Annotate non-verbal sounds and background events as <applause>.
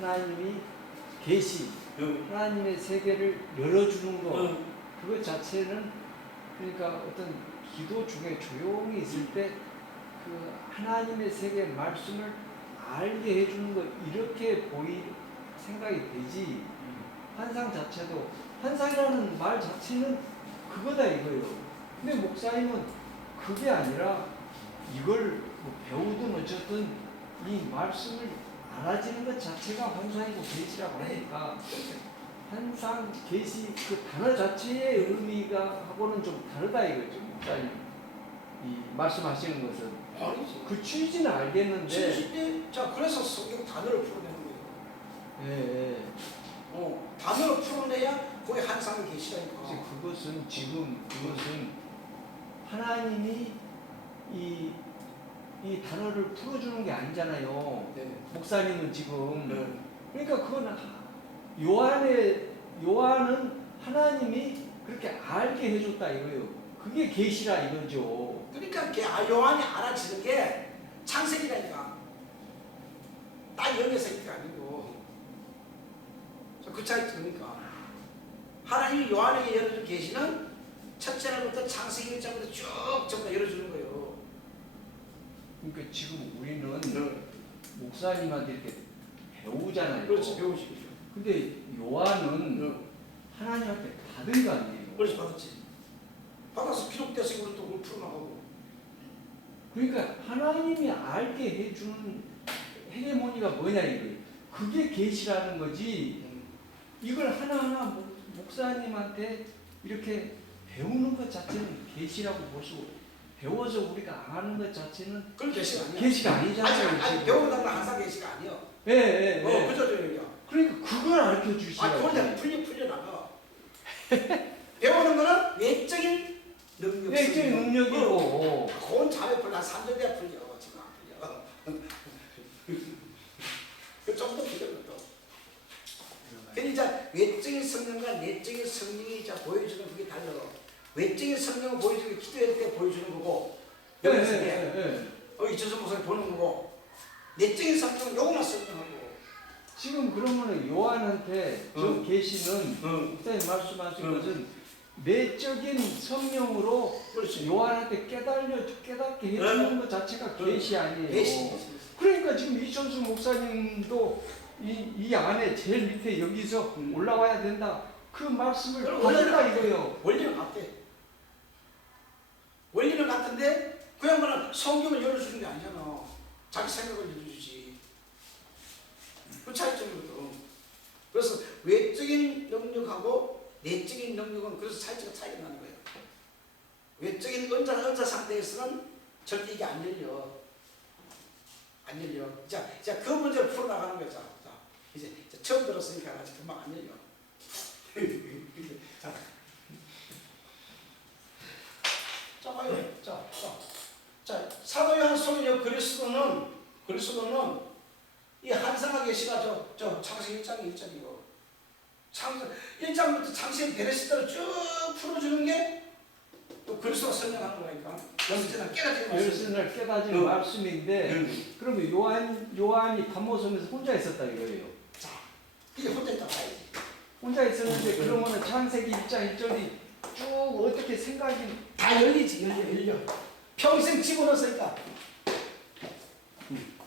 하나님이 계시, 응. 하나님의 세계를 열어주는 거, 응. 그것 자체는 그러니까 어떤 기도 중에 조용히 있을 때 그 하나님의 세계 말씀을 알게 해주는 거 이렇게 보이 생각이 되지 환상 자체도 환상이라는 말 자체는 그거다 이거예요. 근데 목사님은 그게 아니라 이걸 뭐 배우든 어쨌든 이 말씀을 알아지는 것 자체가 환상이고 계시라고 하니까 환상 계시 그 단어 자체의 의미가 하고는 좀 다르다 이거죠 목사님 이 말씀하시는 것은 아니지. 그 취지는 알겠는데 70대 자 그래서 성경 단어를 풀어내는 거예요. 예, 예. 어 단어를 풀어내야 거기 이제 계시라니까. 그것은 지금 그것은 하나님이 이, 이 단어를 풀어주는 게 아니잖아요. 네. 목사님은 지금 네. 그러니까 그건 하- 요한의 요한은 하나님이 그렇게 알게 해줬다 이거예요. 그게 계시라 이거죠. 그러니까 걔 아, 요한이 알아지는 게 창세기라니까. 딱 여기서 이게 아니고. 자, 그 차이 그러니까. 하나님이 요한에게 열어준 계시는 첫째 날부터 창세기 1장부터 쭉 전부 다 열어주는 거예요. 그러니까 지금 우리는 네. 목사님한테 이렇게 배우잖아요. 그렇지 배우시죠. 근데 요한은 네. 하나님한테 받은 거 아니에요. 그렇지 받았지. 받아서 기록돼서 우리 또 그걸 풀어나가고. 그러니까 하나님이 알게 해주는 헤게모니가 뭐냐 이거예요. 그게 계시라는 거지. 이걸 하나하나 목- 목사님한테 이렇게 배우는 것 자체는 계시라고 보시고 배워서 우리가 아는 것 자체는 그건 계시가 아니야. 계시가 아직 아니잖아요. 아직 지금. 배우는 건 항상 계시가 아니야. 예, 예, 어, 예. 그죠, 저 얘기야. 그러니까 그걸 아, 주시라고. 그걸 내가 풀려 풀려 나가. <laughs> 배우는 거는 외적인 능력. 외적인 능력이고. 그건 자매 풀려, 산전대야 풀려, 지금 안 풀려. <laughs> 그좀더 풀려 또. 이제 외적인 성령과 내적인 성령이 이제 보여주는 그게 달라. 외적인 성령을 보여주는 게 기도할 때 보여주는 거고, 이게 예, 예. 어, 이천수 목사님 보는 거고, 내적인 성령은 요거만 설명하고. 지금 그러면은 요한한테 저 응. 계시는 응. 목사님 말씀하신 응. 것은 내적인 성령으로 그렇지. 요한한테 깨달려 깨닫게 해주는 것 자체가 응. 계시 아니에요. 계시. 그러니까 지금 이천수 목사님도 이, 이 안에 제일 밑에 여기서 음. 올라와야 된다. 그 말씀을 원래는 이거예요. 원리는 같아. 원리는 같은데 그 양반은 성경을 열어주는 게 아니잖아. 자기 생각을 열어주지. 그 차이점이거든. 그래서 외적인 능력하고 내적인 능력은 그래서 차이가 차이가 나는 거예요. 외적인 은자, 은자 상태에서는 절대 이게 안 열려. 안 열려. 자, 자, 그 문제를 풀어나가는 거야. 자, 자, 이제, 처음 들었으니까 아직 금방 안 열려. <laughs> 자, 자, 봐요. 자, 자, 자, 소리요 그리스도는 그리스도는 이 한상하 계시가 저, 저 창세기 1장 1절이고 창세 1장부터 창세기 베레시다를 쭉 풀어주는 게 또 그리스도가 설명하는 거니까 연세는 깨닫지 말씀. 열신을 깨닫는 응. 말씀인데 응. 그러면 요한 요한이 감모섬에서 혼자 있었다 이거예요. 자, 그게 혼자 있다 봐야지. 혼자 있었는데 그러면은 창세기 1장 1절이 쭉 어떻게 생각이 다 열리지, 열려, 열려. 평생 집어넣었으니까. Hmm.